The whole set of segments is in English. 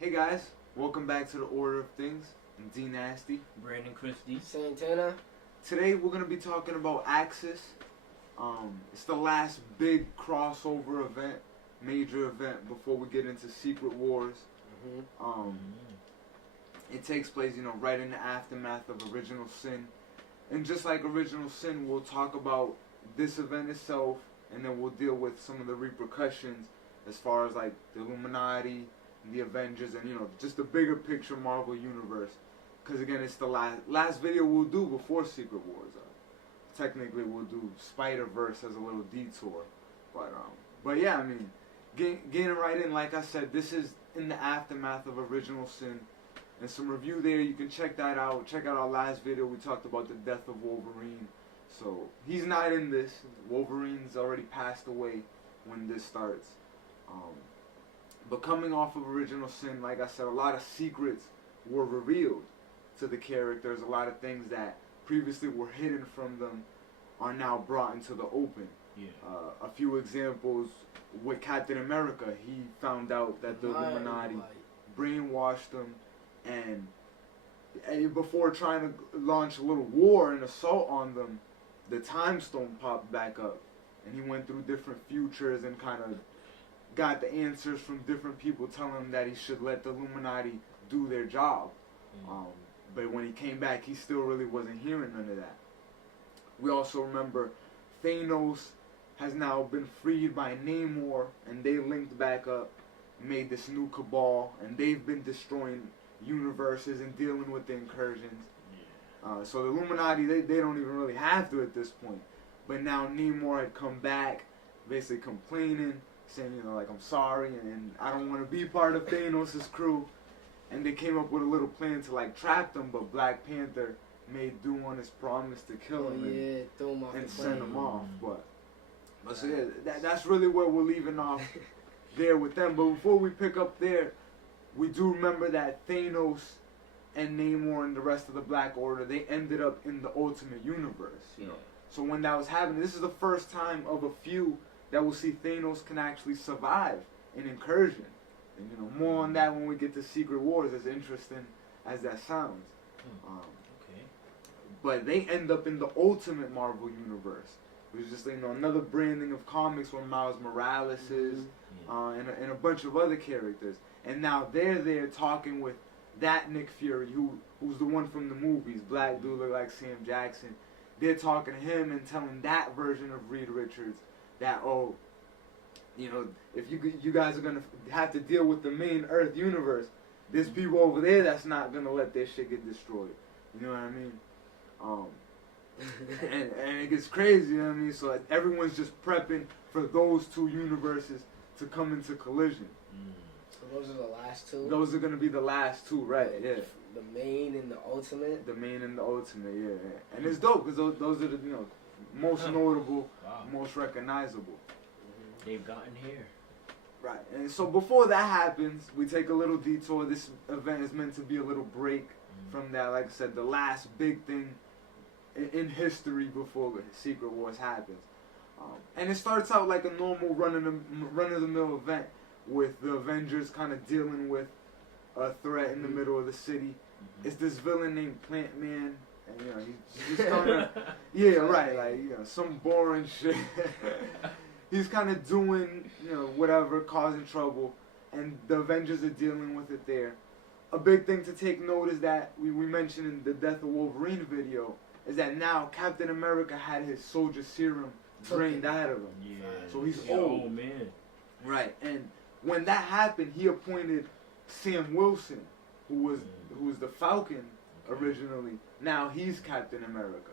Hey guys, welcome back to the Order of Things. I'm D Nasty. Brandon Christie. Santana. Today we're gonna be talking about Axis. It's the last big crossover event, major event before we get into Secret Wars. It takes place, right in the aftermath of Original Sin. And just like Original Sin, we'll talk about this event itself, and then we'll deal with some of the repercussions as far as like the Illuminati, the Avengers, and just the bigger picture Marvel universe. Because again, it's the last video we'll do before Secret Wars. Technically, we'll do Spider-Verse as a little detour, but yeah, getting right in. Like I said, this is in the aftermath of Original Sin, and some review there. You can check that out. Check out our last video. We talked about the death of Wolverine. So he's not in this. Wolverine's already passed away when this starts. But coming off of Original Sin, like I said, a lot of secrets were revealed to the characters. A lot of things that previously were hidden from them are now brought into the open. Yeah. A few examples with Captain America. He found out that the Illuminati brainwashed him, and before trying to launch a little war and assault on them, the Time Stone popped back up, and he went through different futures and kind of got the answers from different people telling him that he should let the Illuminati do their job. But when he came back, he still really wasn't hearing none of that. We also remember Thanos has now been freed by Namor, and they linked back up, made this new cabal, and they've been destroying universes and dealing with the incursions. So the Illuminati, they don't even really have to at this point. But now Namor had come back, basically complaining, saying, I'm sorry, and I don't want to be part of Thanos' crew. And they came up with a little plan to trap them, but Black Panther made do on his promise to kill him and send him off. But so yeah, that's really where we're leaving off there with them. But before we pick up there, we do remember that Thanos and Namor and the rest of the Black Order, they ended up in the Ultimate Universe. So when that was happening, this is the first time of a few that we'll see Thanos can actually survive an incursion. And more on that when we get to Secret Wars, as interesting as that sounds. Okay. But they end up in the Ultimate Marvel Universe, which is just another branding of comics where Miles Morales is, and a bunch of other characters. And now they're there talking with that Nick Fury, who's the one from the movies, black dude look like Sam Jackson. They're talking to him and telling that version of Reed Richards that, if you guys are gonna have to deal with the main Earth universe, there's people over there that's not gonna let their shit get destroyed. You know what I mean? And it gets crazy. You know what I mean? So everyone's just prepping for those two universes to come into collision. So those are the last two. Those are gonna be the last two, right? Yeah. The main and the ultimate. The main and the ultimate, yeah. And it's dope because those are the most notable, most recognizable. They've gotten here. Right, and so before that happens, we take a little detour. This event is meant to be a little break from that, like I said, the last big thing in history before Secret Wars happens. And it starts out like a normal run-of-the-mill event with the Avengers kind of dealing with a threat in the middle of the city. It's this villain named Plant Man, and he's just kind of, some boring shit. He's kind of doing, whatever, causing trouble, and the Avengers are dealing with it there. A big thing to take note is that we mentioned in the Death of Wolverine video, is that now Captain America had his soldier serum drained out of him. Yeah. So he's old. Oh, man. Right, and when that happened, he appointed Sam Wilson, who was the Falcon originally. Now he's Captain America.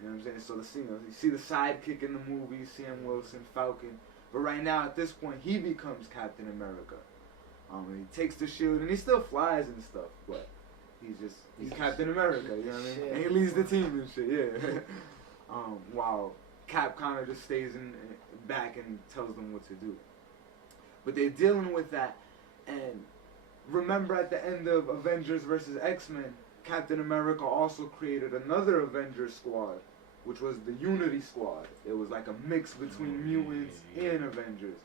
You know what I'm saying? So you see the sidekick in the movie, Sam Wilson, Falcon. But right now, at this point, he becomes Captain America. He takes the shield, and he still flies and stuff, but he's Captain America, you know what I mean? And he leads the team and shit, yeah. While Cap kind of just stays back and tells them what to do. But they're dealing with that, and remember at the end of Avengers vs. X-Men, Captain America also created another Avengers squad, which was the Unity Squad. It was like a mix between mutants and Avengers.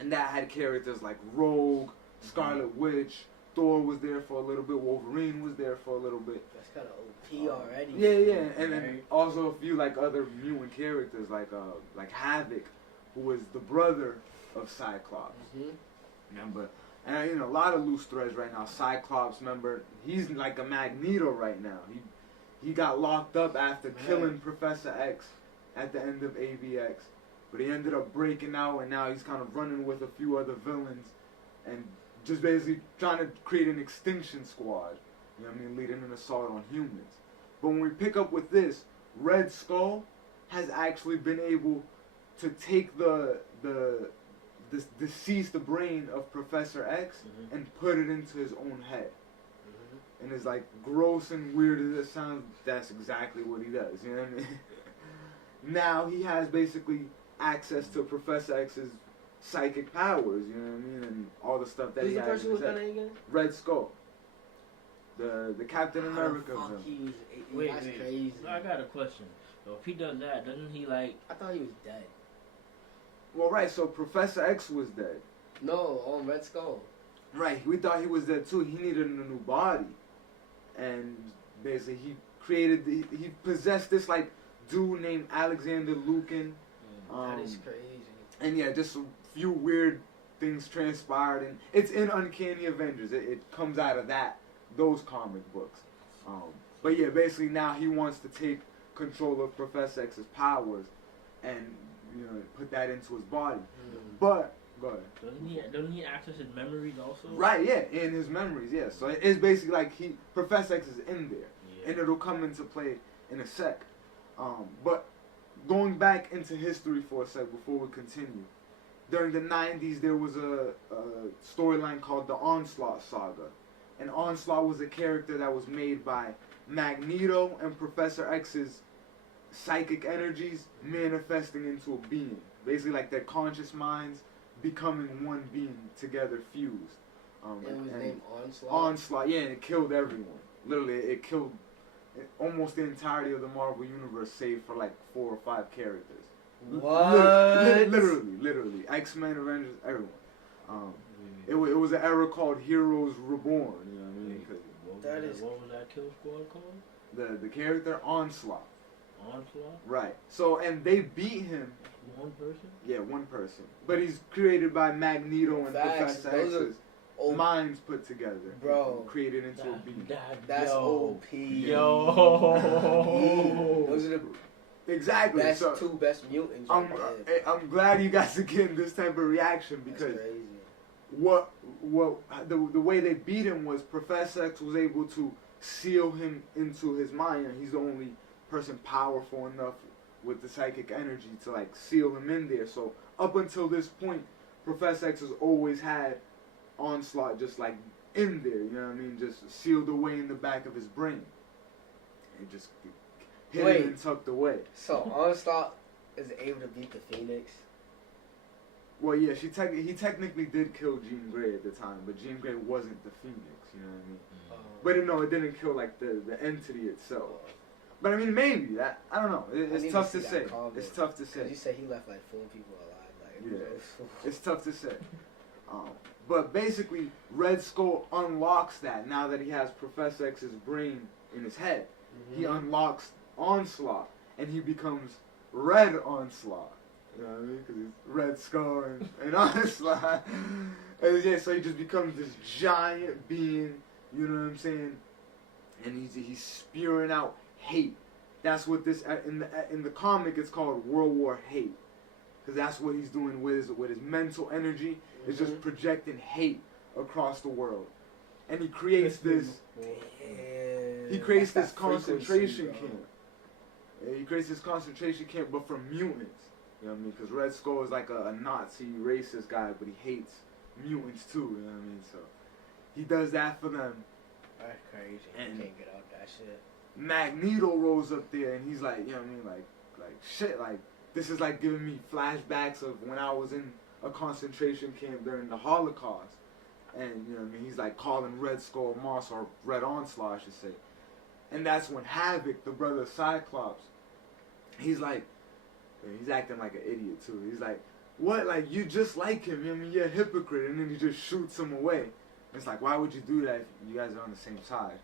And that had characters like Rogue, Scarlet Witch, Thor was there for a little bit, Wolverine was there for a little bit. That's kind of OP already. Yeah, and then also a few like other mutant characters like Havoc, who was the brother of Cyclops. Remember, and a lot of loose threads right now. Cyclops, remember, he's like a Magneto right now. He got locked up after killing Professor X at the end of AVX, but he ended up breaking out, and now he's kind of running with a few other villains, and just basically trying to create an extinction squad. You know what I mean, leading an assault on humans. But when we pick up with this, Red Skull has actually been able to take the deceased brain of Professor X and put it into his own head. And as like gross and weird as it sounds, that's exactly what he does. You know what I mean? Now he has basically access to Professor X's psychic powers. You know what I mean? And all the stuff that Who's he the has. person who's gonna again? Red Skull. The Captain America Fuck, villain. Wait, that's wait. crazy. I got a question. So if he does that, doesn't he like? I thought he was dead. Well, right. So Professor X was dead. No, on Red Skull. Right. We thought he was dead too. He needed a new body, and basically he possessed this like dude named Alexander Lukin. That is crazy. And yeah, just a few weird things transpired, and it's in Uncanny Avengers. It comes out of those comic books. But yeah, basically now he wants to take control of Professor X's powers and put that into his body. But go ahead. Doesn't he access his memories also? Right, yeah, in his memories, yeah. So it's basically like Professor X is in there, and it'll come into play in a sec. But going back into history for a sec before we continue, during the 90s there was a storyline called the Onslaught Saga. And Onslaught was a character that was made by Magneto and Professor X's psychic energies manifesting into a being. Basically like their conscious minds becoming one being together fused. It was named Onslaught? Onslaught, yeah, and it killed everyone. Literally, it killed almost the entirety of the Marvel Universe save for like 4 or 5 characters. What? Literally. X-Men, Avengers, everyone. It was an era called Heroes Reborn, you know what I mean? What was that kill squad called? The character Onslaught. Onslaught? Right. So, and they beat him. One person? Yeah, one person. But he's created by Magneto and Facts. Professor X's minds put together. Bro. Created into a being. That's OP. Yo. Those are the exactly. two best mutants. I'm glad you guys are getting this type of reaction because that's crazy. The way they beat him was Professor X was able to seal him into his mind, and he's the only person powerful enough with the psychic energy to like seal him in there. So up until this point, Professor X has always had Onslaught just like in there, you know what I mean, just sealed away in the back of his brain. It just hidden and tucked away. So Onslaught is able to beat the Phoenix. Well, yeah, he technically did kill Jean Grey at the time, but Jean Grey wasn't the Phoenix, you know what I mean? But no, it didn't kill like the entity itself. But I mean, maybe that, I don't know. It's tough to say. It's tough to say. You said he left like 4 people alive. Like, yeah, it's tough to say. But basically, Red Skull unlocks that now that he has Professor X's brain in his head. He unlocks Onslaught, and he becomes Red Onslaught. You know what I mean? Because he's Red Skull and Onslaught. And yeah, so he just becomes this giant being, you know what I'm saying? And he's spewing out hate. That's what this, in the comic, it's called World War Hate. Because that's what he's doing with his mental energy. It's just projecting hate across the world. And he creates this concentration camp. He creates this concentration camp, but for mutants. You know what I mean? Because Red Skull is like a Nazi racist guy, but he hates mutants too. You know what I mean? So he does that for them. That's crazy. And can't get out that shit. Magneto rolls up there, and he's like, you know what I mean? Like shit. Like this is like giving me flashbacks of when I was in a concentration camp during the Holocaust. And you know what I mean? He's like calling Red Skull Moss, or Red Onslaught, I should say. And that's when Havoc, the brother of Cyclops, he's acting like an idiot too. He's like, what? Like, you just like him. You know what I mean, you're a hypocrite. And then he just shoots him away. It's like, why would you do that if you guys are on the same side?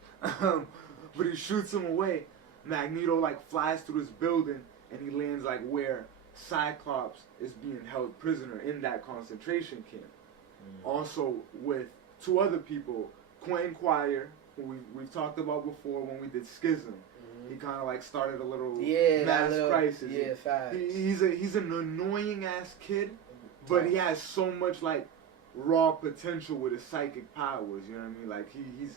But he shoots him away. Magneto, like, flies through his building, and he lands, like, where Cyclops is being held prisoner in that concentration camp. Also with two other people, Quentin Quire, who we've talked about before when we did Schism. He kind of, like, started a little mass crisis. Yeah, facts. He's an annoying-ass kid, but he has so much, like, raw potential with his psychic powers, you know what I mean? Like, he's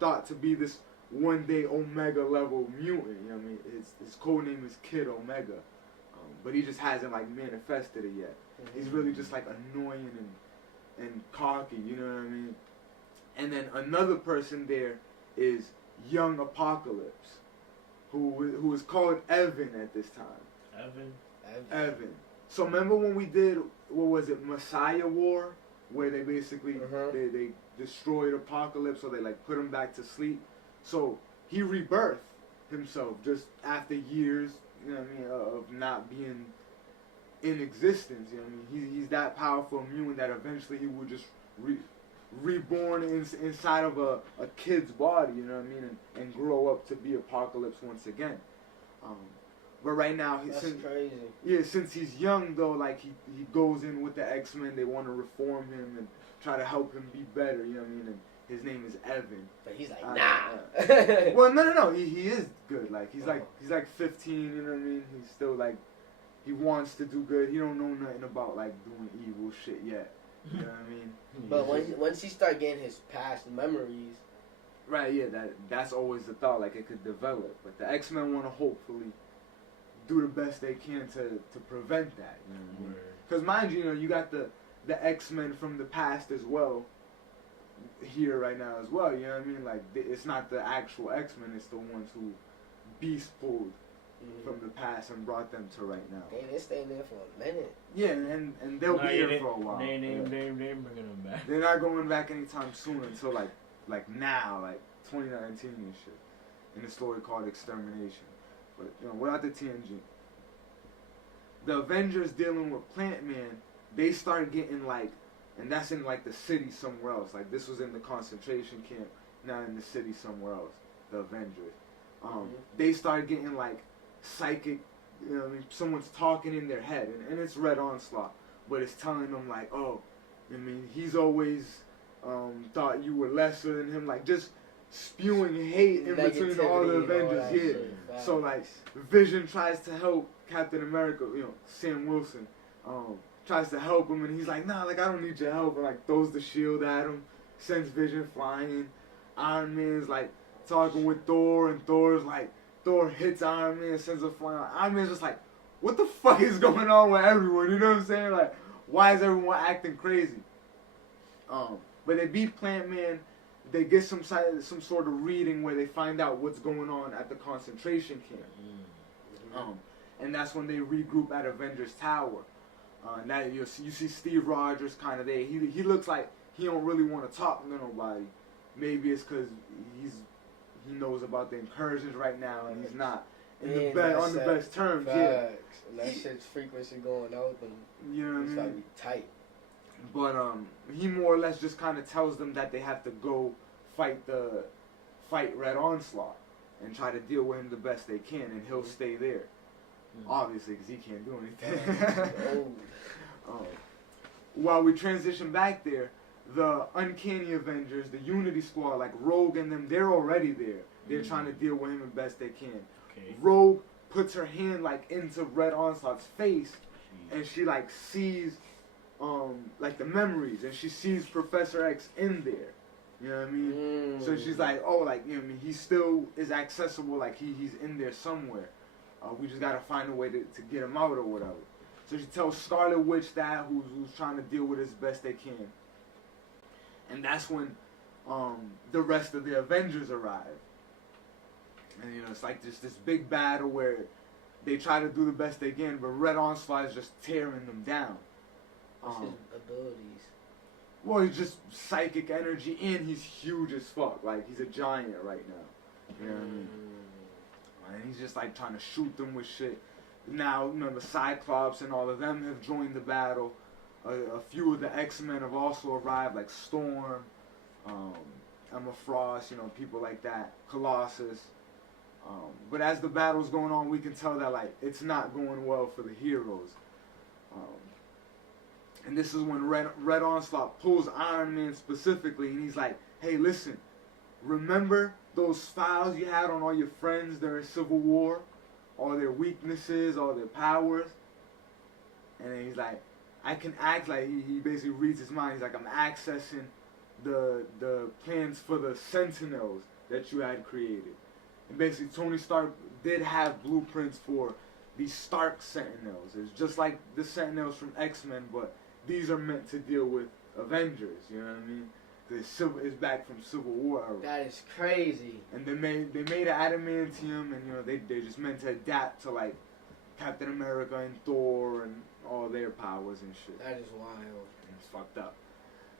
thought to be this one-day Omega level mutant, you know what I mean? His code name is Kid Omega, but he just hasn't, like, manifested it yet. He's really just, like, annoying and cocky, you know what I mean? And then another person there is Young Apocalypse, who is called Evan at this time. Evan. So remember when we did, what was it, Messiah War? Where they basically, they destroyed Apocalypse, or they, like, put him back to sleep. So he rebirthed himself just after years, you know what I mean, of not being in existence, you know what I mean? He's that powerful mutant that eventually he would just reborn inside of a kid's body, you know what I mean, and grow up to be Apocalypse once again. But right now, crazy. Yeah, since he's young though, like he goes in with the X-Men. They want to reform him and try to help him be better, you know what I mean? And his name is Evan. But he's like, nah. Well, no. He is good. Like he's like 15, you know what I mean? He's still like, he wants to do good. He don't know nothing about like doing evil shit yet. You know what I mean? But once he start getting his past memories, right? Yeah, that's always the thought. Like it could develop, but the X-Men want to hopefully do the best they can to prevent that. You know what I mean? Because mind you, you know, you got the X-Men from the past as well here right now as well. You know what I mean? Like it's not the actual X-Men; it's the ones who Beast pulled from the past and brought them to right now. They're staying there for a minute. Yeah, and they'll be here for a while. They ain't bringing them back. They're not going back anytime soon until like now, like 2019 and shit. In a story called Extermination. But you know, without the TNG, the Avengers dealing with Plant Man, they start getting like, and that's in like the city somewhere else. Like this was in the concentration camp, now in the city somewhere else. The Avengers, they start getting like psychic, you know, I mean, someone's talking in their head, and it's Red Onslaught, but it's telling them like, oh, I mean, he's always thought you were lesser than him, like just spewing hate in between all the Avengers. So like Vision tries to help Captain America, you know, Sam Wilson, tries to help him, and he's like, nah, like I don't need your help, and like throws the shield at him, sends Vision flying. Iron Man's like talking with Thor, and Thor hits Iron Man, sends him flying. Iron Man's just like, what the fuck is going on with everyone? You know what I'm saying? Like, why is everyone acting crazy? But they beat Plant Man. They get some sort of reading where they find out what's going on at the concentration camp. And that's when they regroup at Avengers Tower. And that you see Steve Rogers kind of there. He looks like he don't really want to talk to nobody. Maybe it's because he knows about the incursions right now, and he's not on the best terms. Facts. Yeah, and that shit's frequency going out, and you know what I mean? It's gotta be tight. But he more or less just kind of tells them that they have to go fight Red Onslaught and try to deal with him the best they can, and he'll stay there. Obviously, because he can't do anything. While we transition back there, the Uncanny Avengers, the Unity Squad, like Rogue and them, they're already there. They're trying to deal with him the best they can. Okay. Rogue puts her hand like into Red Onslaught's face, and she like sees like the memories, and she sees Professor X in there. You know what I mean? So she's like, oh, like, you know what I mean? He still is accessible, like he's in there somewhere. We just gotta find a way to get him out or whatever. So she tells Scarlet Witch that, who's trying to deal with it as best they can. And that's when the rest of the Avengers arrive. And, you know, it's like this big battle where they try to do the best they can, but Red Onslaught is just tearing them down. What's his abilities? Well, he's just psychic energy, and he's huge as fuck. Like, he's a giant right now. You know what I mean? And he's just, like, trying to shoot them with shit. now, the Cyclops and all of them have joined the battle. A few of the X-Men have also arrived, like Storm, Emma Frost, people like that, Colossus. But as the battle's going on, we can tell that like it's not going well for the heroes. And this is when Red Onslaught pulls Iron Man specifically, and he's like, "Hey, listen, remember those files you had on all your friends during Civil War? All their weaknesses, all their powers?" And then he's like, "I can act like," he basically reads his mind. He's like, "I'm accessing the plans for the Sentinels that you had created." And basically, Tony Stark did have blueprints for these Stark Sentinels. It's just like the Sentinels from X-Men, but these are meant to deal with Avengers. You know what I mean? It's back from Civil War era. That is crazy. And they made adamantium, and they just meant to adapt to like Captain America and Thor and all their powers and shit. That is wild. And it's fucked up.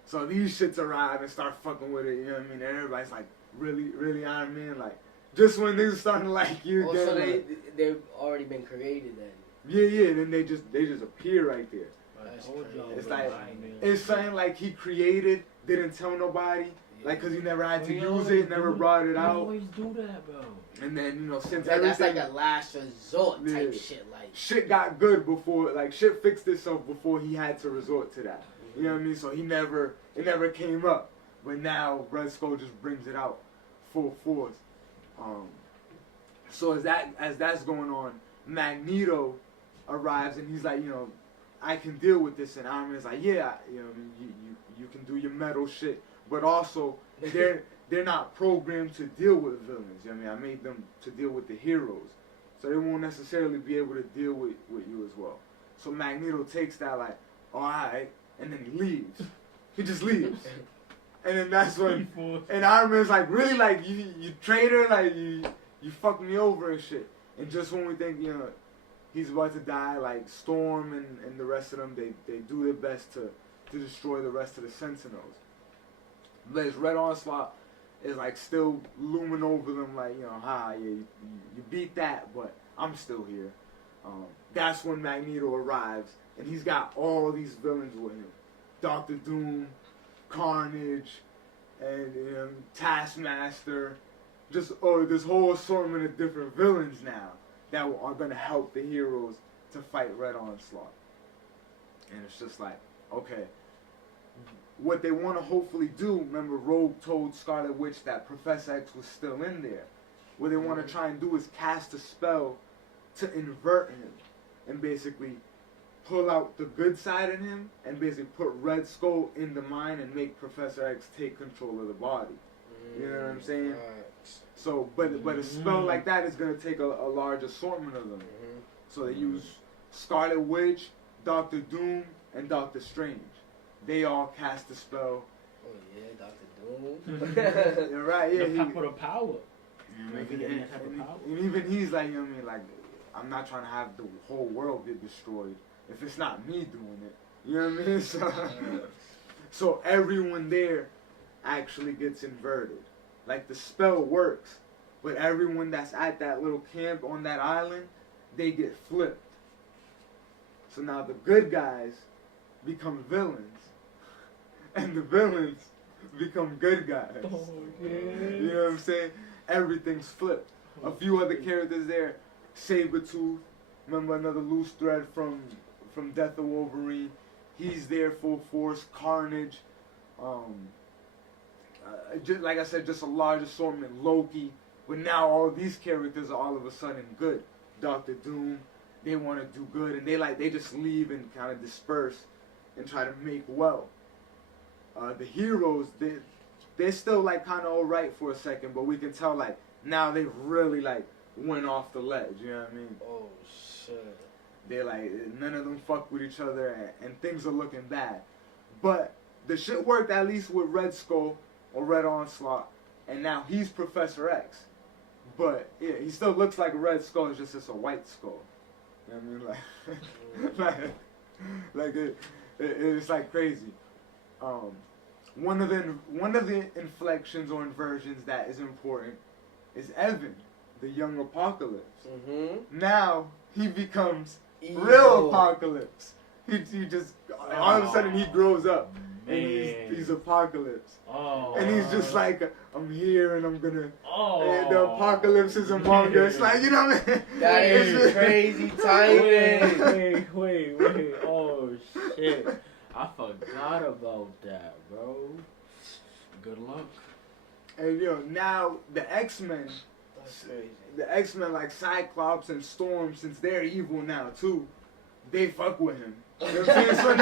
So these shits arrive and start fucking with it. You know what I mean? And everybody's like, "Really, Iron Man?" Like, just when niggas starting to like you again. Also, like, they've already been created then. Yeah. Then they just appear right there. That's It's like it's something like he created, didn't tell nobody, like because he never had to use it, never brought it out. Always do that, bro. And then since that's everything, like a last resort type shit. Like shit got good before, like shit fixed itself before he had to resort to that. You know what I mean? So it never came up, but now Red Skull just brings it out full force. So as that's going on, Magneto arrives and he's like, "I can deal with this," and Iron Man's like, "Yeah, you can do your metal shit, but also they're not programmed to deal with villains. You know what I mean? I made them to deal with the heroes, so they won't necessarily be able to deal with you as well." So Magneto takes that like, "All right," and then he leaves. He just leaves, and then that's when and Iron Man's like, "Really, like you traitor, like you fucked me over and shit." And just when we think he's about to die, like Storm and the rest of them, they do their best to destroy the rest of the Sentinels. But his Red Onslaught is like still looming over them, like, you beat that, but I'm still here. That's when Magneto arrives, and he's got all these villains with him. Dr. Doom, Carnage, and Taskmaster. Just this whole assortment of different villains now that are going to help the heroes to fight Red Onslaught. And it's just like, okay, what they want to hopefully do, remember Rogue told Scarlet Witch that Professor X was still in there. What they want to try and do is cast a spell to invert him and basically pull out the good side in him and basically put Red Skull in the mind and make Professor X take control of the body. You know what I'm saying? Right. So, but a spell like that is going to take a large assortment of them. So they use Scarlet Witch, Doctor Doom, and Doctor Strange. They all cast the spell. Oh yeah, Doctor Doom. You're right, yeah. The type of power. And even he's like, like, I'm not trying to have the whole world get destroyed if it's not me doing it. You know what I mean? So everyone there actually gets inverted. Like the spell works, but everyone that's at that little camp on that island, they get flipped. So now the good guys become villains, and the villains become good guys. Oh, yeah. You know what I'm saying? Everything's flipped. A few other characters there, Sabretooth, remember another loose thread from Death of Wolverine. He's there full force. Carnage. Like I said, just a large assortment. Loki, but now all these characters are all of a sudden good. Doctor Doom, they want to do good, and they just leave and kind of disperse and try to make well. The heroes, they're still like kind of alright for a second, but we can tell like now they've really like went off the ledge. You know what I mean? Oh shit. They're like none of them fuck with each other, and things are looking bad. But the shit worked at least with Red Skull or Red Onslaught, and now he's Professor X. But yeah, he still looks like a Red Skull. It's just a white skull. You know what I mean? Like it's like crazy. One of the inflections or inversions that is important is Evan, the young Apocalypse. Now he becomes Evil. real Apocalypse. He just all of a sudden he grows up and he's Apocalypse. Oh. And he's just like, I'm here and I'm gonna. Oh. And the apocalypse is among us. Like, you know what I mean? That is crazy timing. Wait. Oh, shit. I forgot about that, bro. Good luck. And, now the X-Men. That's crazy. The X-Men, like Cyclops and Storm, since they're evil now, too, they fuck with him. You know what I'm saying? So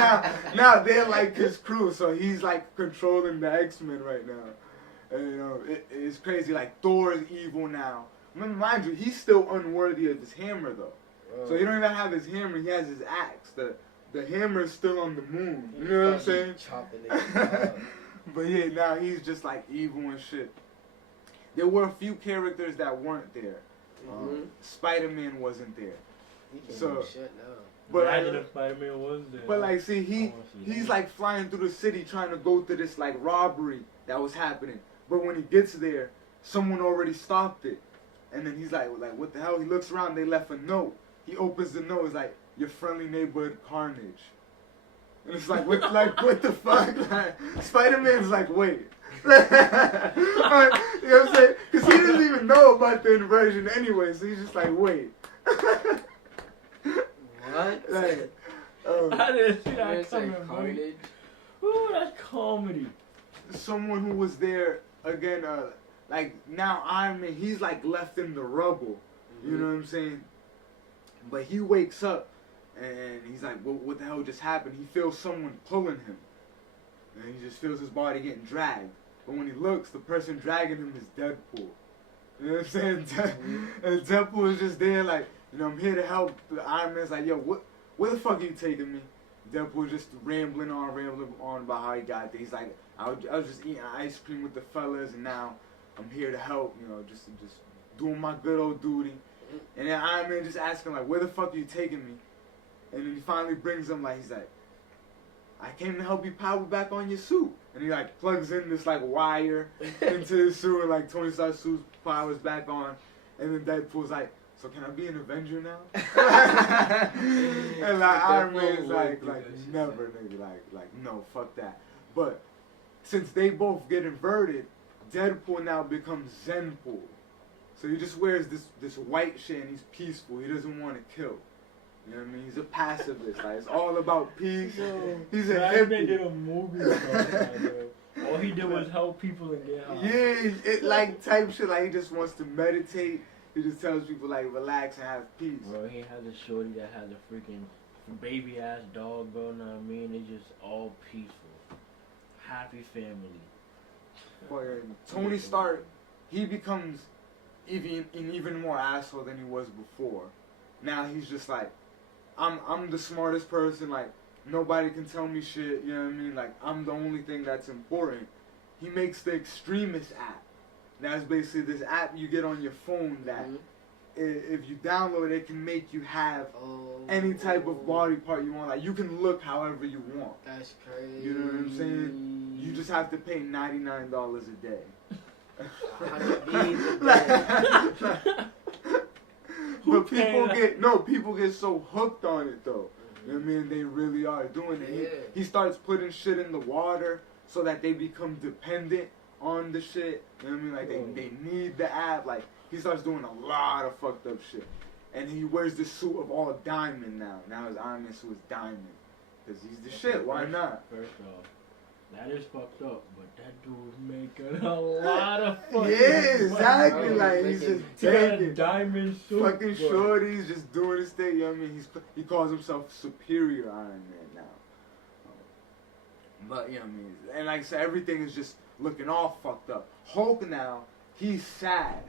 now they're like his crew, so he's like controlling the X-Men right now. And it's crazy. Like Thor is evil now. Mind you, he's still unworthy of his hammer though. So he don't even have his hammer. He has his axe. The hammer is still on the moon. You know what I'm saying? Chopping it. But yeah, now he's just like evil and shit. There were a few characters that weren't there. Spider-Man wasn't there. He can't So- do shit now. But Imagine if Spider-Man was there. But like, see, he's like flying through the city trying to go through this like robbery that was happening. But when he gets there, someone already stopped it, and then he's like, what the hell? He looks around. They left a note. He opens the note. It's like, your friendly neighborhood Carnage. And it's like, what the fuck? Like, Spider-Man's like, wait. You know what I'm saying? Because he doesn't even know about the inversion anyway. So he's just like, wait. What? Like, I didn't see that It's coming, like bro. Carnage. Ooh, that's comedy. someone who was there again, like now Iron Man, he's like left in the rubble. You know what I'm saying? But he wakes up and he's like, what the hell just happened? He feels someone pulling him. And he just feels his body getting dragged. But when he looks, the person dragging him is Deadpool. You know what I'm saying? And Deadpool is just there like, I'm here to help. The Iron Man's like, yo, where the fuck are you taking me? Deadpool just rambling on about how he got there. He's like, I was just eating ice cream with the fellas, and now I'm here to help, just doing my good old duty. And then Iron Man just asking, like, where the fuck are you taking me? And then he finally brings him, like, he's like, I came to help you power back on your suit. And he, like, plugs in this, like, wire into his suit, and, like, Tony Stark's suit powers back on. And then Deadpool's like, so can I be an Avenger now? And, like, Iron Man's like, never, nigga. Like, no, fuck that. But since they both get inverted, Deadpool now becomes Zenpool. So he just wears this white shit and he's peaceful. He doesn't want to kill. You know what I mean? He's a pacifist. Like, it's all about peace. He's a Batman hippie. did a movie about that, bro. All he did was help people and get high. Yeah, it like type shit. Like, he just wants to meditate. He just tells people, like, relax and have peace. Bro, he has a shorty that has a freaking baby ass dog, bro. Know what I mean? It's just all peaceful, happy family. Tony Stark, he becomes even more asshole than he was before. Now he's just like, I'm the smartest person. Like, nobody can tell me shit. You know what I mean? Like, I'm the only thing that's important. He makes the Extremist app. That's basically this app you get on your phone that if you download it can make you have any type of body part you want. Like, you can look however you want. That's crazy. You know what I'm saying? You just have to pay $99 a day. 100 beans a day. But people get so hooked on it though. You know what I mean? They really are doing it. Yeah. He starts putting shit in the water so that they become dependent on the shit. You know what I mean? Like they need the app. Like, he starts doing a lot of fucked up shit. And he wears this suit of all diamond now. Now his Iron Man suit is diamond. Because he's the shit. Why not? First off, that is fucked up, but that dude's making a lot of fucking Yeah, exactly. money. Like, he's just He got a taking diamond suit. fucking bro. shorties, just doing his thing. You know what I mean? He calls himself Superior Iron Man now. But, you know what I mean? And like I said, everything is just looking all fucked up. Hulk now, he's sad.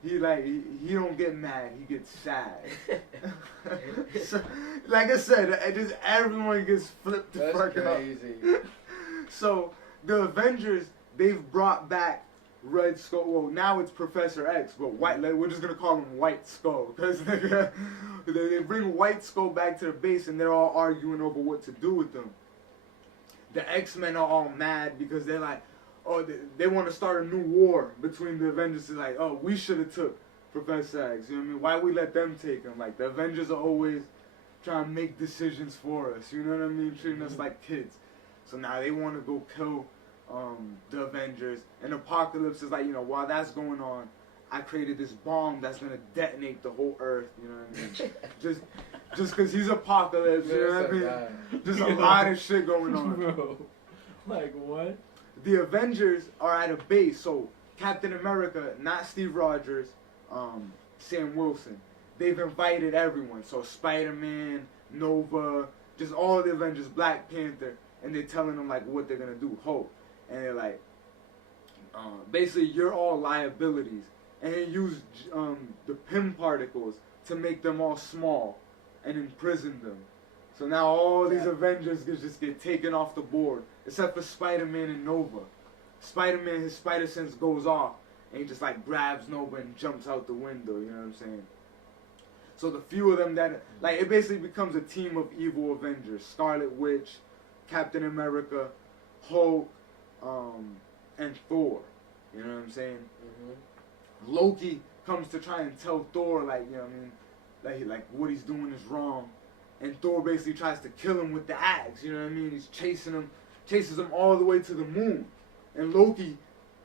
He don't get mad, he gets sad. So, like I said, just everyone gets flipped the fuck That's up. crazy. So the Avengers, they've brought back Red Skull. Well, now it's Professor X, but we're just gonna call him White Skull because they bring White Skull back to the base and they're all arguing over what to do with them. The X-Men are all mad because they're like, oh, they want to start a new war between the Avengers. It's like, oh, we should have took Professor X. You know what I mean? Why we let them take him? Like the Avengers are always trying to make decisions for us. You know what I mean? Treating us like kids. So now they want to go kill the Avengers. And Apocalypse is like, you know, while that's going on, I created this bomb that's gonna detonate the whole Earth. You know what I mean? just because he's Apocalypse. You know what I mean? Just a lot of shit going on. Bro, like what? The Avengers are at a base. So Captain America, not Steve Rogers, Sam Wilson. They've invited everyone. So Spider-Man, Nova, just all the Avengers, Black Panther, and they're telling them like what they're gonna do. Hulk, and they're like, basically you're all liabilities, and they use the Pym particles to make them all small and imprison them. So now all these Avengers just get taken off the board, except for Spider-Man and Nova. Spider-Man, his spider sense goes off, and he just like grabs Nova and jumps out the window. You know what I'm saying? So the few of them that, like, it basically becomes a team of evil Avengers. Scarlet Witch, Captain America, Hulk, and Thor. You know what I'm saying? Mm-hmm. Loki comes to try and tell Thor, like, you know what I mean? Like what he's doing is wrong. And Thor basically tries to kill him with the axe. You know what I mean? He's chases him all the way to the moon. And Loki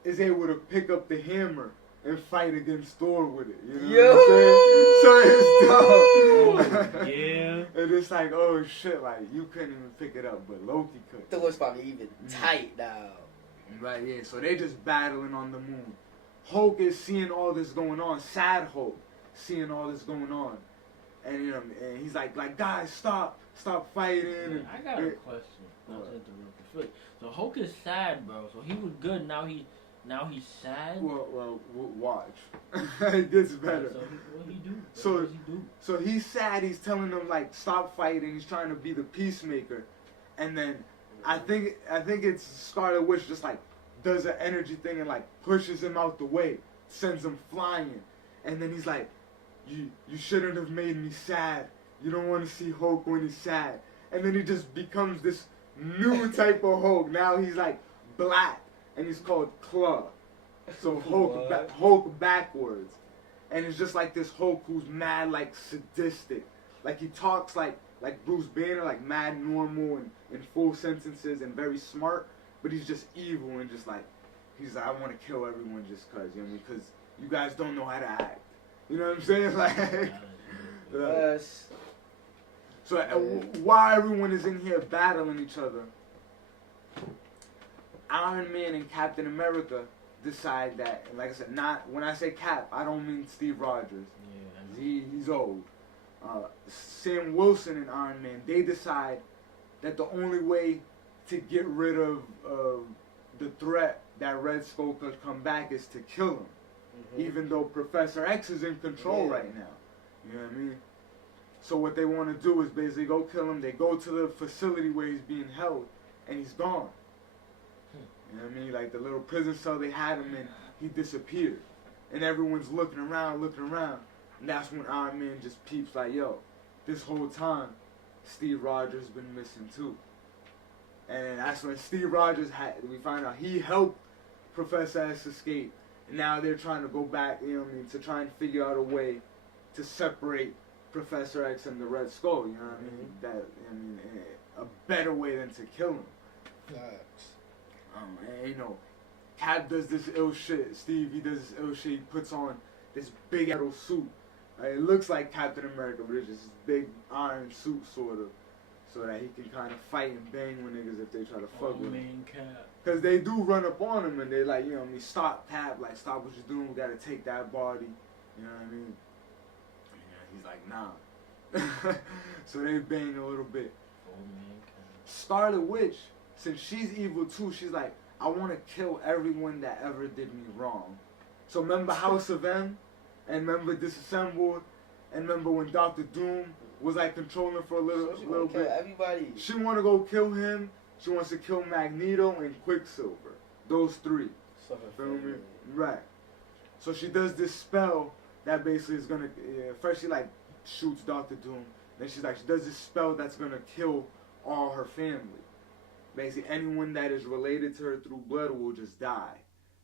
is able to pick up the hammer and fight against Thor with it. You know what I'm saying? So it's dope. Yeah. And it's like, oh shit, like you couldn't even pick it up, but Loki could. Thor's probably even tight now. Right, yeah. So they just battling on the moon. Hulk is seeing all this going on. Sad Hulk seeing all this going on. And you know, and he's like guys, stop fighting. And, I got a question. Not to interrupt you. So Hulk is sad, bro. So he was good. Now he's sad. Well, watch. It gets better. So what he do? So what does he do? So he's sad. He's telling them like stop fighting. He's trying to be the peacemaker, and then I think it's Scarlet Witch just like does an energy thing and like pushes him out the way, sends him flying, and then he's like, you shouldn't have made me sad. You don't want to see Hulk when he's sad, and then he just becomes this new type of Hulk. Now he's like black, and he's called Claw. So Hulk backwards, and it's just like this Hulk who's mad, like sadistic, like he talks like Bruce Banner, like mad normal and in full sentences and very smart, but he's just evil and just like he's like I want to kill everyone just cause, you know what I mean? Because you guys don't know how to act. You know what I'm saying? Like, yes. So while everyone is in here battling each other, Iron Man and Captain America decide that, and like I said, not when I say Cap, I don't mean Steve Rogers. Yeah, he's old. Sam Wilson and Iron Man, they decide that the only way to get rid of the threat that Red Skull could come back is to kill him. Mm-hmm. Even though Professor X is in control right now. You know what I mean? So what they want to do is basically go kill him. They go to the facility where he's being held, and he's gone. You know what I mean? Like the little prison cell they had him in, he disappeared. And everyone's looking around. And that's when Iron Man just peeps like, yo, this whole time, Steve Rogers been missing too. And that's when Steve Rogers we find out he helped Professor X escape. And now they're trying to go back, you know what I mean, to try and figure out a way to separate Professor X and the Red Skull, you know what I mean? A better way than to kill him. Facts. And, you know, Cap does this ill shit. Steve, he does this ill shit. He puts on this big metal suit. It looks like Captain America, but it's just this big iron suit, sort of, so that he can kind of fight and bang with niggas if they try to fuck with him. Cap. Because they do run up on him, and they're like, you know what I mean, stop, Cap, like, stop what you're doing. We got to take that body. You know what I mean? And he's like, nah. So they bang a little bit. Scarlet Witch, since she's evil too, she's like, I want to kill everyone that ever did me wrong. So remember House of M? And remember Disassembled? And remember when Dr. Doom was like controlling for a little bit? Everybody. She want to go kill him. She wants to kill Magneto and Quicksilver. Those three. Feel me? Right. So she does this spell that basically is gonna. First she like shoots Dr. Doom. Then she does this spell that's gonna kill all her family. Basically, anyone that is related to her through blood will just die.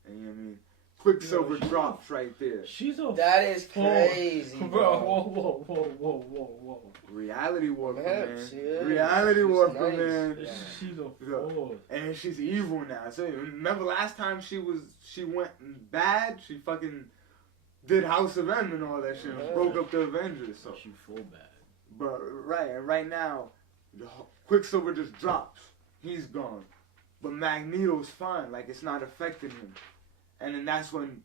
And you know what I mean? Quicksilver Yo, drops right there. She's a That is fool. crazy, Bro, bro. whoa. Reality warper, Yeah, man. she is. Reality She's warper, nice. man. Yeah. She's a force. And she's evil now. So remember last time she went bad? She fucking did House of M and all that shit. And broke up the Avengers. So She full bad. but right now, Quicksilver just drops. He's gone. But Magneto's fine. Like, it's not affecting him. And then that's when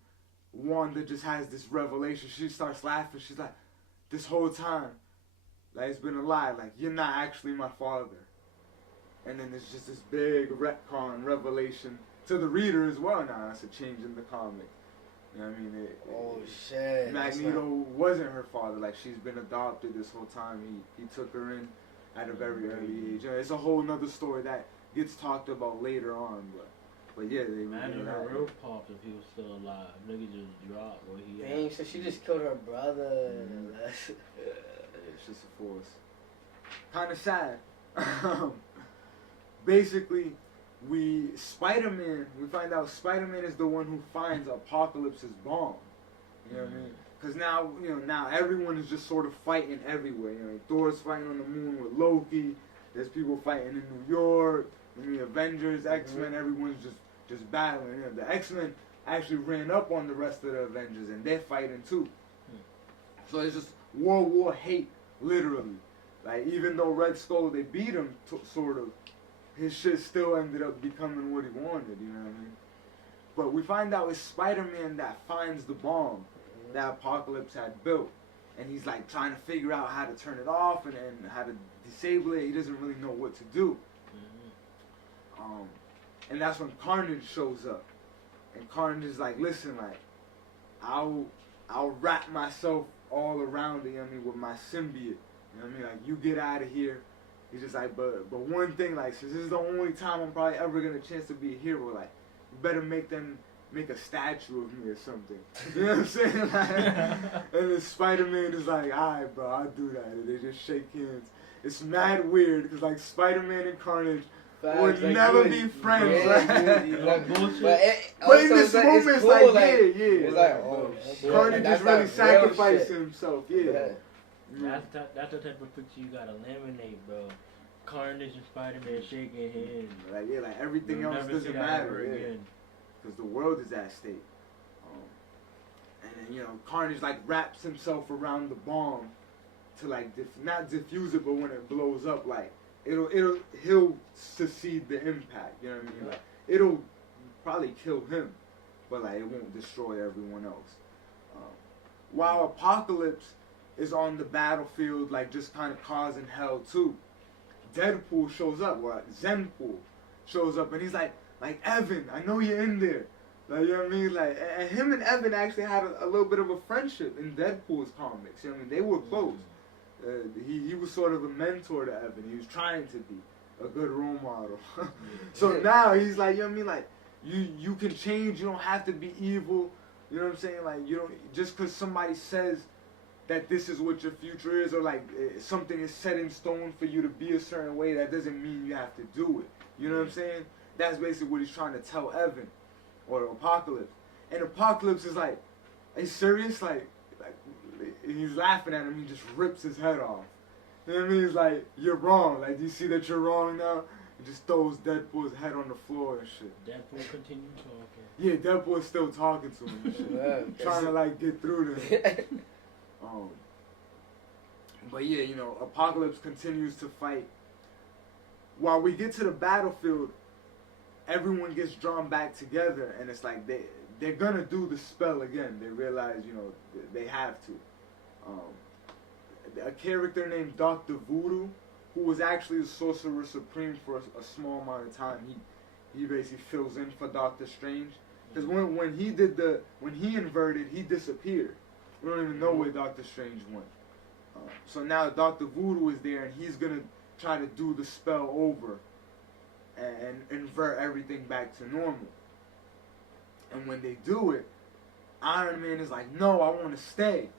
Wanda just has this revelation. She starts laughing. She's like, this whole time, like, it's been a lie. Like, you're not actually my father. And then there's just this big retcon revelation to the reader as well. Now, that's a change in the comic. You know what I mean? Oh, shit. Magneto wasn't her father. Like, she's been adopted this whole time. He took her in at a very early age. It's a whole nother story that gets talked about later on. But yeah, they Imagine her real pops if he was still alive. Nigga just dropped where he Dang, so she just killed her brother. It's just a force. Kind of sad. Basically, we find out Spider-Man is the one who finds Apocalypse's bomb. You know what I mean? Because now everyone is just sort of fighting everywhere. You know, Thor's fighting on the moon with Loki. There's people fighting in New York. I mean, Avengers, X-Men, everyone's just battling. You know, the X-Men actually ran up on the rest of the Avengers, and they're fighting too. So it's just World War hate, literally. Like, even though Red Skull, they beat him, sort of, his shit still ended up becoming what he wanted, you know what I mean? But we find out it's Spider-Man that finds the bomb that Apocalypse had built. And he's, like, trying to figure out how to turn it off and how to disable it. He doesn't really know what to do. And that's when Carnage shows up. And Carnage is like, listen, like, I'll wrap myself all around it, you know what I mean, with my symbiote. You know what I mean? Like, you get out of here. He's just like, but one thing, like, since this is the only time I'm probably ever gonna chance to be a hero, like, you better make a statue of me or something. You know what I'm saying? Like, and then Spider-Man is like, alright, bro, I'll do that. And they just shake hands. It's mad weird, because, like, Spider-man and Carnage would like, never good. be friends. Yeah, Right? dude, like, Bullshit. But in this it's moment, it's cool, like, yeah. It's like, oh, shit. Carnage That's is really not real sacrificing shit. himself, yeah. That's the type of picture you gotta eliminate, bro. Carnage and Spider-Man shaking hands. Like, yeah, like, everything You'll else never see doesn't that matter, ever yeah. again. Because the world is at stake. And then, you know, Carnage, like, wraps himself around the bomb to, like, not diffuse it, but when it blows up, like, he'll succeed the impact, you know what I mean? Like, it'll probably kill him, but, like, it won't destroy everyone else. While Apocalypse is on the battlefield, like, just kind of causing hell, too, Deadpool shows up, or Zenpool shows up, and he's like, Evan, I know you're in there. Like, you know what I mean? Like, and him and Evan actually had a little bit of a friendship in Deadpool's comics. You know what I mean? They were close. He was sort of a mentor to Evan. He was trying to be a good role model. So now he's like, you know what I mean? Like, you can change. You don't have to be evil. You know what I'm saying? Like, you don't, just because somebody says that this is what your future is, or like something is set in stone for you to be a certain way, that doesn't mean you have to do it. You know what I'm saying? That's basically what he's trying to tell Evan, or Apocalypse. And Apocalypse is like, are you serious? Like he's laughing at him. He just rips his head off. You know what I mean? He's like, you're wrong. Like, do you see that you're wrong now? He just throws Deadpool's head on the floor and shit. Deadpool continue talking. Yeah, Deadpool's still talking to him and shit. Trying to, like, get through to him. But yeah, you know, Apocalypse continues to fight. While we get to the battlefield, everyone gets drawn back together, and it's like they're gonna do the spell again. They realize, you know, they have to. A character named Dr. Voodoo, who was actually the Sorcerer Supreme for a small amount of time, he basically fills in for Doctor Strange. Because when he inverted, he disappeared. We don't even know where Doctor Strange went. So now Dr. Voodoo is there, and he's gonna try to do the spell over and invert everything back to normal. And when they do it, Iron Man is like, no, I want to stay.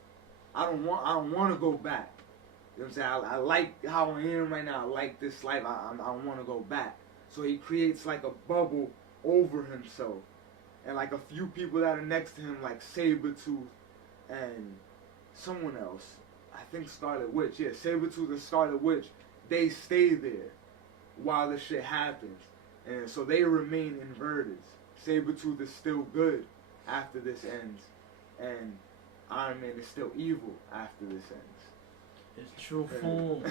I don't want to go back. You know what I'm saying? I like how I am right now. I like this life. I want to go back. So he creates like a bubble over himself. and like a few people that are next to him, like Sabretooth and someone else, I think Scarlet Witch, yeah, Sabretooth and Scarlet Witch, they stay there while the shit happens, and so they remain inverted. Sabretooth is still good after this ends, and Iron Man is still evil after this ends. It's true form.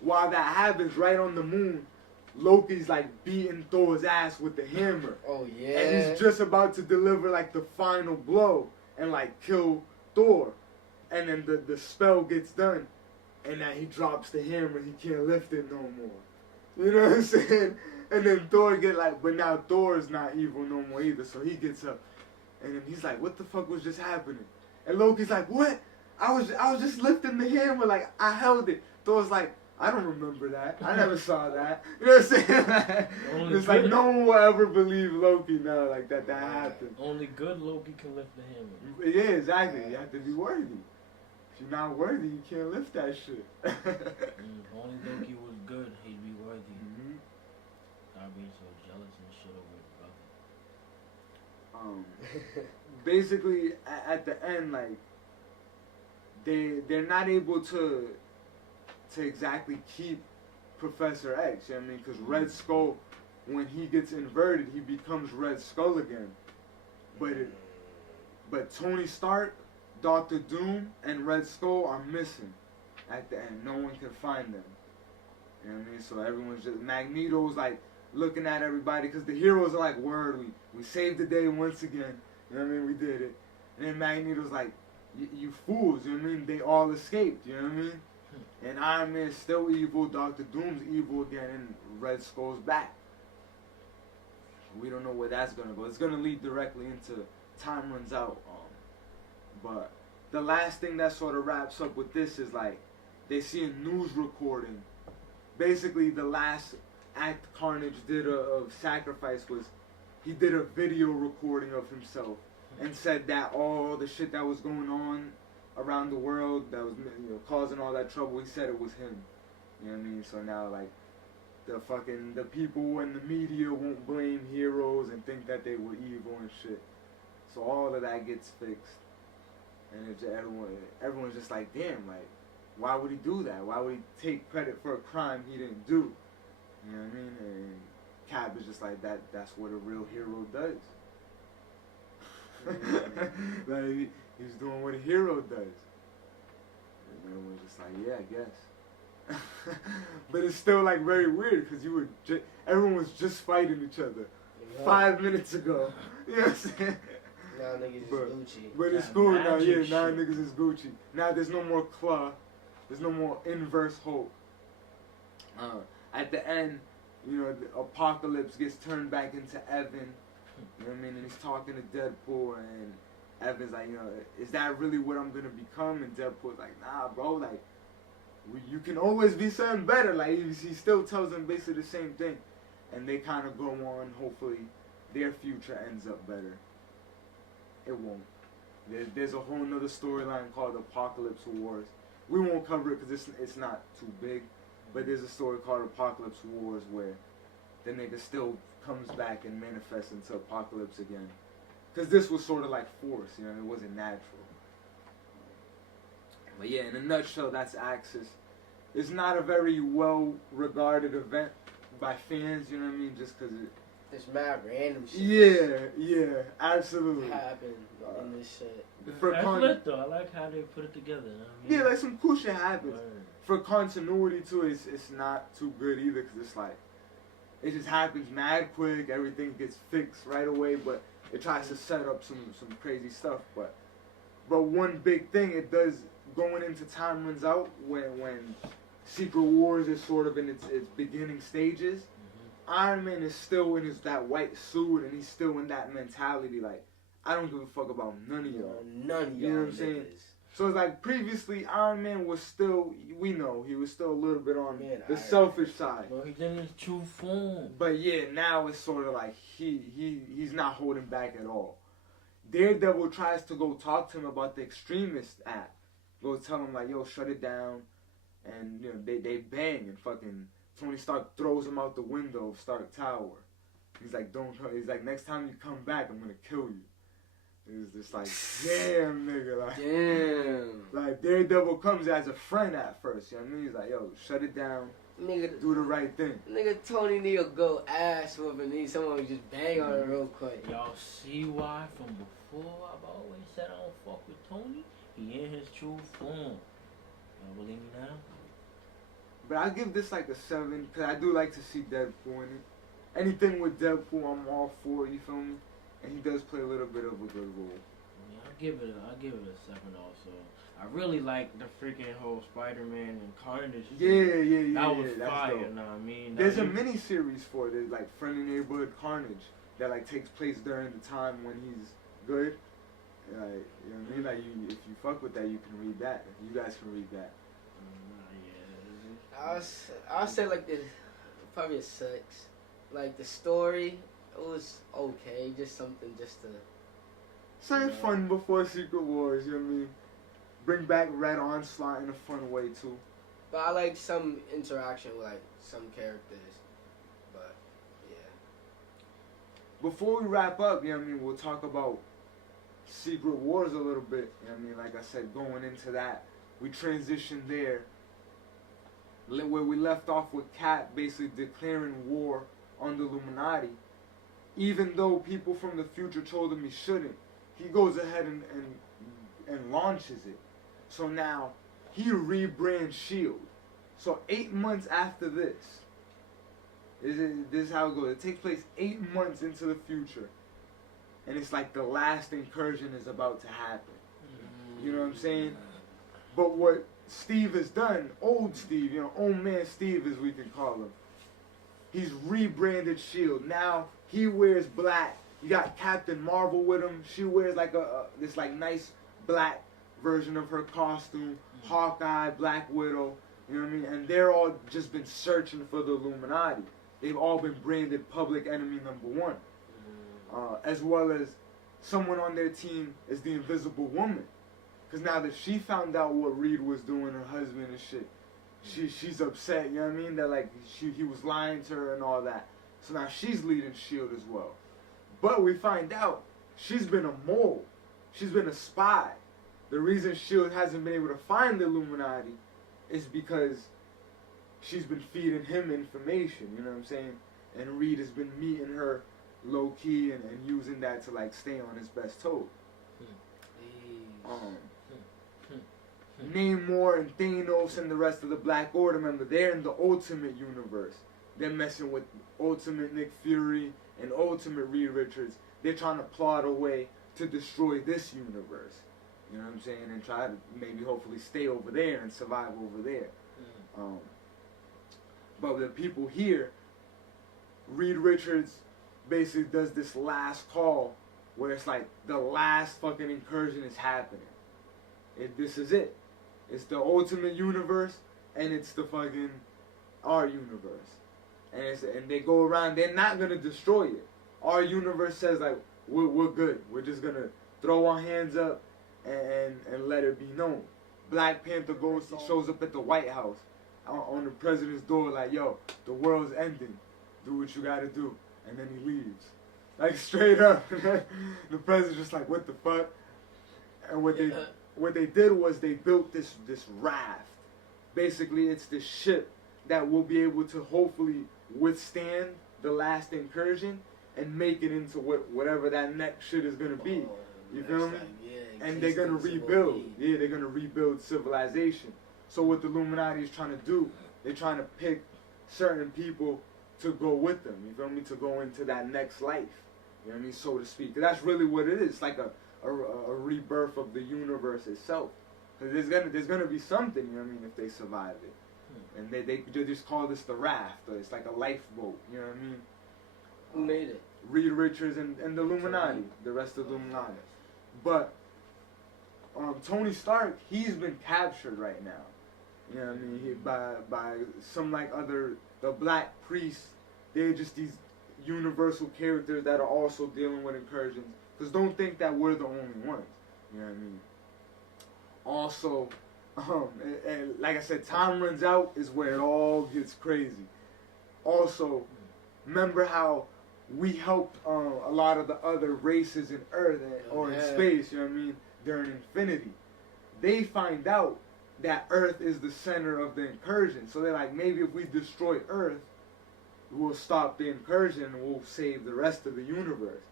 While that happens, right on the moon, Loki's like beating Thor's ass with the hammer. Oh yeah. And he's just about to deliver like the final blow and like kill Thor. And then the spell gets done. And then he drops the hammer, he can't lift it no more. You know what I'm saying? And then Thor get like, but now Thor is not evil no more either. So he gets up. And then he's like, what the fuck was just happening? And Loki's like, what? I was just lifting the hammer, like I held it. Thor's like, I don't remember that. I never saw that. You know what I'm saying? It's like no one will ever believe Loki now, like that happened. Only good Loki can lift the hammer. Yeah, exactly. You have to be worthy. If you're not worthy, you can't lift that shit. Only Loki was good, he'd be worthy. Mm-hmm. Stop being so jealous and shit over it, brother. Basically, at the end, like they're not able to exactly keep Professor X. You know what I mean? Because Red Skull, when he gets inverted, he becomes Red Skull again. But Tony Stark, Doctor Doom, and Red Skull are missing at the end. No one can find them. You know what I mean? So everyone's just, Magneto's like looking at everybody because the heroes are like, word, we saved the day once again. You know what I mean? We did it. And then Magneto's like, you fools, you know what I mean? They all escaped, you know what I mean? And Iron Man's still evil, Doctor Doom's evil again, and Red Skull's back. We don't know where that's gonna go. It's gonna lead directly into Time Runs Out. But the last thing that sort of wraps up with this is like they see a news recording. Basically, the last act Carnage did of sacrifice was he did a video recording of himself and said that all the shit that was going on around the world that was, you know, causing all that trouble, he said it was him. You know what I mean? So now like the people and the media won't blame heroes and think that they were evil and shit. So all of that gets fixed. And it's everyone's just like, damn, like, why would he do that? Why would he take credit for a crime he didn't do? You know what I mean? And Cap is just like, that's what a real hero does. Like, he's doing what a hero does. And everyone's just like, yeah, I guess. But it's still like very weird because everyone was just fighting each other 5 minutes ago. You know what I'm saying? Now niggas is Gucci. But it's cool now, yeah, now niggas is Gucci. Now there's no more Claw. There's no more inverse hope. At the end, you know, the Apocalypse gets turned back into Evan. You know what I mean? And he's talking to Deadpool, and Evan's like, you know, is that really what I'm gonna become? And Deadpool's like, nah, bro, like, you can always be something better. Like, he still tells him basically the same thing. And they kind of go on, hopefully, their future ends up better. It won't. There's a whole nother storyline called Apocalypse Wars. We won't cover it because it's not too big. But there's a story called Apocalypse Wars where the nigga still comes back and manifests into Apocalypse again. Because this was sort of like forced, you know, it wasn't natural. But yeah, in a nutshell, that's Axis. It's not a very well-regarded event by fans, you know what I mean, just because it's mad random shit. Yeah, absolutely. Happened in this shit. That's lit though. I like how they put it together. You know what I mean? Yeah, like some cool shit happens. Word. For continuity too, it's not too good either because it's like it just happens mad quick. Everything gets fixed right away, but it tries to set up some crazy stuff. But one big thing it does going into Time Runs Out when Secret Wars is sort of in its beginning stages. Iron Man is still in that white suit and he's still in that mentality like, I don't give a fuck about none of y'all. None of y'all. You know what I'm saying? So it's like previously Iron Man was still, we know, he was still a little bit on the selfish side. Well, he's in his true form. But yeah, now it's sort of like he's not holding back at all. Daredevil tries to go talk to him about the Extremist app. Go tell him like, yo, shut it down. And you know, they bang and fucking Tony Stark throws him out the window of Stark Tower. He's like, don't come. He's like, next time you come back, I'm gonna kill you. It's just like, damn, nigga. Like, Damn. like, Daredevil comes as a friend at first, you know what I mean? He's like, yo, shut it down. Nigga, Do the right thing. Nigga Tony need to go ass whooping. Need someone to just bang on it real quick. Y'all see why from before I've always said I don't fuck with Tony? He in his true form. Y'all believe me now? But I give this like a 7, because I do like to see Deadpool in it. Anything with Deadpool, I'm all for, you feel me? And he does play a little bit of a good role. Yeah, I'll give it a 7 also. I really like the freaking whole Spider-Man and Carnage. Yeah. That was that's fire, dope. you know what I mean? There's a mini series for it, like Friendly Neighborhood Carnage, that like takes place during the time when he's good. Like, you know what I mean? Like, if you fuck with that, you can read that. You guys can read that. I'll say like this, probably a 6. Like the story, it was okay, just something just to. Something fun before Secret Wars, you know what I mean? Bring back Red Onslaught in a fun way too. But I like some interaction with like some characters. But yeah. Before we wrap up, you know what I mean, we'll talk about Secret Wars a little bit. You know what I mean? Like I said, going into that, we transitioned there. Where we left off with Cap basically declaring war on the Illuminati. Even though people from the future told him he shouldn't, he goes ahead and launches it. So now, he rebrands S.H.I.E.L.D. So 8 months after this is how it goes. It takes place 8 months into the future. And it's like the last incursion is about to happen. You know what I'm saying? But what Steve has done, old Steve, you know, old man Steve as we can call him, he's rebranded S.H.I.E.L.D. Now he wears black. You got Captain Marvel with him. She wears like this like nice black version of her costume. Hawkeye, Black Widow, you know what I mean? And they're all just been searching for the Illuminati. They've all been branded public enemy #1. As well as someone on their team is the Invisible Woman. Because now that she found out what Reed was doing, her husband and shit, she's upset, you know what I mean? That like he was lying to her and all that. So now she's leading S.H.I.E.L.D. as well. But we find out she's been a mole. She's been a spy. The reason S.H.I.E.L.D. hasn't been able to find the Illuminati is because she's been feeding him information, you know what I'm saying? And Reed has been meeting her low-key and using that to like stay on his best toe. Namor and Thanos and the rest of the Black Order, remember, they're in the Ultimate Universe. They're messing with Ultimate Nick Fury and Ultimate Reed Richards. They're trying to plot a way to destroy this universe. You know what I'm saying? And try to maybe hopefully stay over there and survive over there. But the people here, Reed Richards basically does this last call where it's like the last fucking incursion is happening. This is it. It's the Ultimate Universe and it's the fucking our universe. And they go around, they're not gonna destroy it. Our universe says like we're good. We're just gonna throw our hands up and let it be known. Black Panther shows up at the White House on the president's door like, yo, the world's ending. Do what you gotta do. And then he leaves. Like straight up. The president's just like, what the fuck? And what they did was they built this raft. Basically, it's this ship that will be able to hopefully withstand the last incursion and make it into whatever that next shit is gonna be. You feel me? And they're gonna rebuild. Yeah, they're gonna rebuild civilization. So what the Illuminati is trying to do, they're trying to pick certain people to go with them. You feel me? To go into that next life. You know what I mean? So to speak. That's really what it is. It's like a rebirth of the universe itself. Because there's gonna be something, you know what I mean, if they survive it. And they just call this the raft. Or it's like a lifeboat, you know what I mean? Who made it? Reed Richards and the Illuminati, the rest of the Illuminati. But Tony Stark, he's been captured right now. You know what I mean? By some like the Black Priests. They're just these universal characters that are also dealing with incursions. Because don't think that we're the only ones. You know what I mean? Also, and like I said, time runs out is where it all gets crazy. Also, remember how we helped a lot of the other races in Earth or in space, you know what I mean, during Infinity. They find out that Earth is the center of the incursion. So they're like, maybe if we destroy Earth, we'll stop the incursion and we'll save the rest of the universe.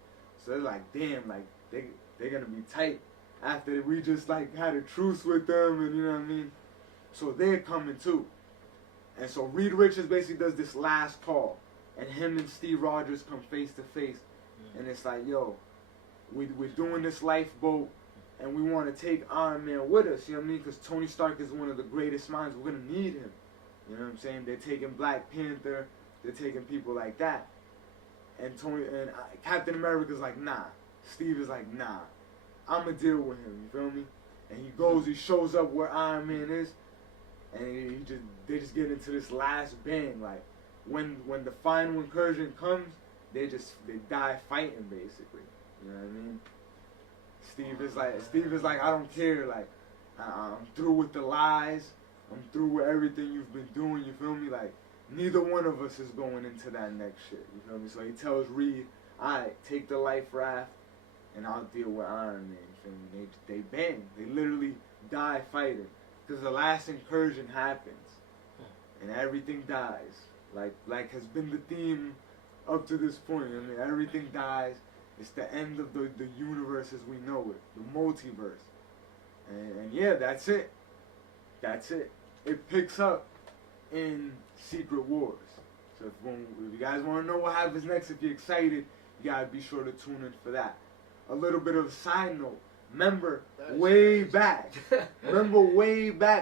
So they're like, damn, like they're gonna be tight after we just like had a truce with them, and you know what I mean. So they're coming too. And so Reed Richards basically does this last call, and him and Steve Rogers come face to face, and it's like, yo, we're doing this lifeboat, and we want to take Iron Man with us, you know what I mean? Because Tony Stark is one of the greatest minds. We're gonna need him. You know what I'm saying? They're taking Black Panther, they're taking people like that, and Captain America's like, nah. Steve is like, nah, I'ma deal with him. You feel me? And he goes, he shows up where Iron Man is. And they just get into this last bang. Like when the final incursion comes, they die fighting basically. You know what I mean? Steve is like, I don't care. Like I'm through with the lies. I'm through with everything you've been doing. You feel me? Like neither one of us is going into that next shit. You feel me? So he tells Reed, alright, take the life raft, and I'll deal with Iron Man. You feel me? They bang. They literally die fighting. Because the last incursion happens, and everything dies. Like has been the theme up to this point. I mean, everything dies. It's the end of the universe as we know it, the multiverse. And yeah, that's it. That's it. It picks up in Secret Wars. So if you guys want to know what happens next, if you're excited, you gotta be sure to tune in for that. A little bit of a side note. Remember way back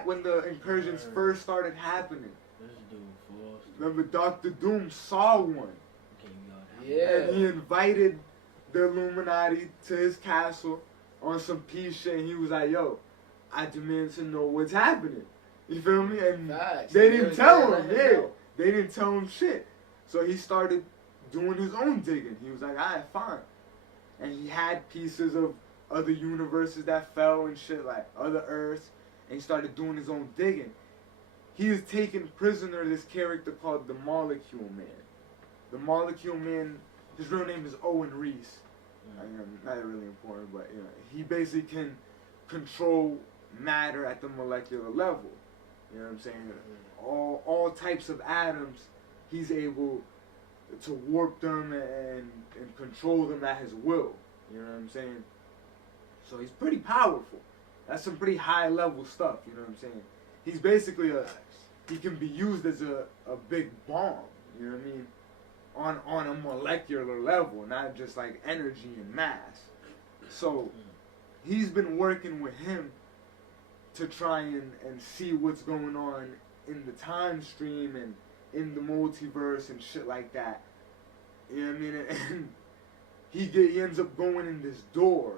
when the incursions first started happening. Remember Dr. Doom saw one. Yeah. And he invited the Illuminati to his castle on some peace shit, and he was like, yo, I demand to know what's happening. You feel me? And they didn't tell him, They didn't tell him shit. So he started doing his own digging. He was like, alright, fine. And he had pieces of other universes that fell and shit, like other Earths, and he started doing his own digging. He is taking prisoner this character called the Molecule Man. The Molecule Man, his real name is Owen Reese. Not really important, but you know, he basically can control matter at the molecular level. You know what I'm saying? All types of atoms, he's able to warp them and control them at his will. You know what I'm saying? So he's pretty powerful. That's some pretty high level stuff, you know what I'm saying? He's basically he can be used as a big bomb, you know what I mean? On a molecular level, not just like energy and mass. So he's been working with him to try and see what's going on in the time stream and in the multiverse and shit like that. You know what I mean? And he ends up going in this door.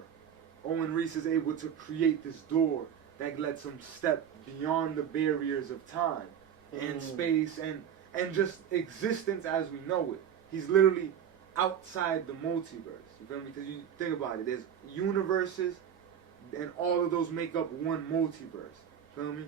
Owen Reese is able to create this door that lets him step beyond the barriers of time and space and just existence as we know it. He's literally outside the multiverse. You feel me? Because you think about it, there's universes, and all of those make up one multiverse. Feel me?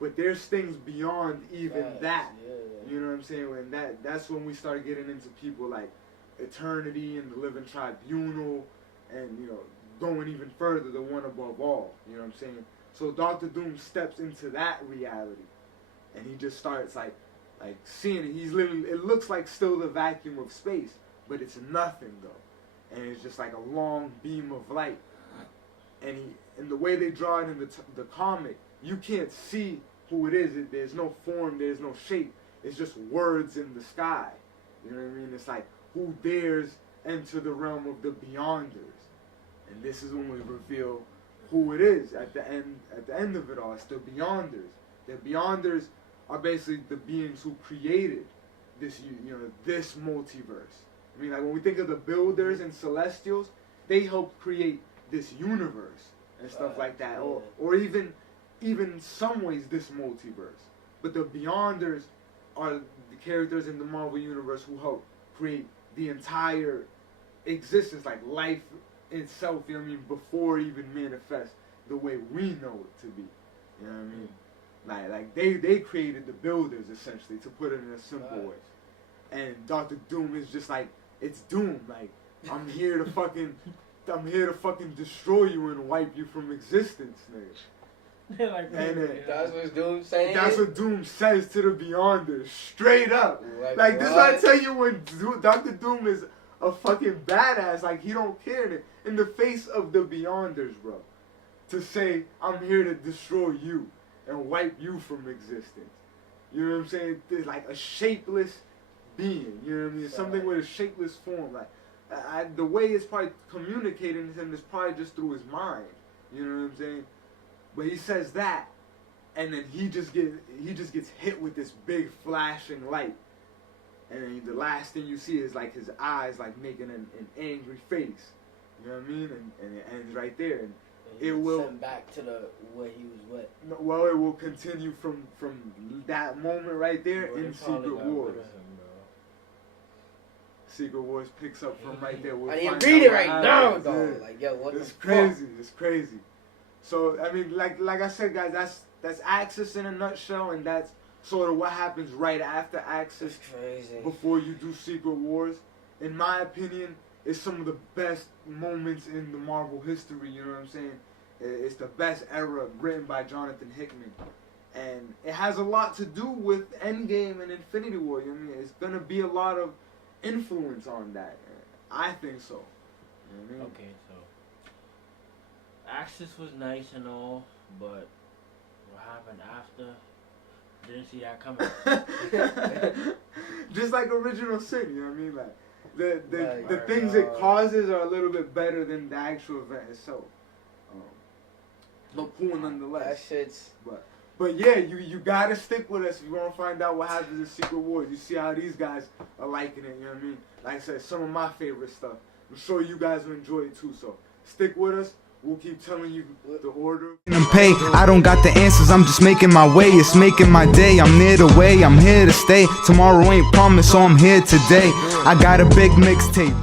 But there's things beyond even that. Yeah. You know what I'm saying? And that's when we start getting into people like Eternity and the Living Tribunal, and you know, going even further, the one above all. You know what I'm saying? So Dr. Doom steps into that reality, and he just starts like seeing it. He's literally, it looks like still the vacuum of space, but it's nothing though, and it's just like a long beam of light. And the way they draw it in the comic, you can't see who it is. There's no form, there's no shape. It's just words in the sky. You know what I mean? It's like, who dares enter the realm of the Beyonders? And this is when we reveal who it is at the end of it all. It's the Beyonders. The Beyonders are basically the beings who created this, this multiverse. I mean, like when we think of the Builders and Celestials, they helped create this universe and stuff like that, or even some ways this multiverse. But the Beyonders are the characters in the Marvel universe who help create the entire existence, like life itself, you know what I mean, before it even manifests the way we know it to be. You know what I mean? Like they created the Builders, essentially, to put it in a simple way. And Dr. Doom is just like it's Doom. Like, I'm here to fucking destroy you and wipe you from existence, nigga. Like, That's what Doom saying. That's what Doom says to the Beyonders, straight up. Like this, what? I tell you, when Dr. Doom is a fucking badass, like he don't care in the face of the Beyonders, bro, to say I'm here to destroy you and wipe you from existence. You know what I'm saying? It's like a shapeless being. You know what I mean? Something with a shapeless form. Like the way it's probably communicating to him is probably just through his mind. You know what I'm saying? But he says that, and then he just gets hit with this big flashing light, and then the last thing you see is like his eyes like making an angry face. You know what I mean? And it ends right there. And it will send back to the what he was with. No, well, it will continue from that moment right there Bro, in they probably Secret got rid Wars. of him, bro. Secret Wars picks up from right there. We'll I didn't find read out it what right now, happens. though. Yeah. Like, yo, what It's the crazy. fuck? It's crazy. So I mean, like I said, guys, that's Axis in a nutshell, and that's sort of what happens right after Axis, It's crazy. before you do Secret Wars. In my opinion, it's some of the best moments in the Marvel history. You know what I'm saying? It's the best era written by Jonathan Hickman, and it has a lot to do with Endgame and Infinity War. You know what I mean? It's gonna be a lot of influence on that. I think so. You know what I mean? Okay, so Axis was nice and all, but what happened after? Didn't see that coming. Just like Original Sin, you know what I mean? Like the Like, things it causes are a little bit better than the actual event itself. But cool That nonetheless. shit's. But yeah, you gotta stick with us if you wanna find out what happens in Secret Wars. You see how these guys are liking it, you know what I mean? Like I said, some of my favorite stuff. I'm sure you guys will enjoy it too, so stick with us. We'll keep telling you the order. Pay. I don't got the answers, I'm just making my way. It's making my day, I'm near the way, I'm here to stay. Tomorrow ain't promised, so I'm here today. I got a big mixtape.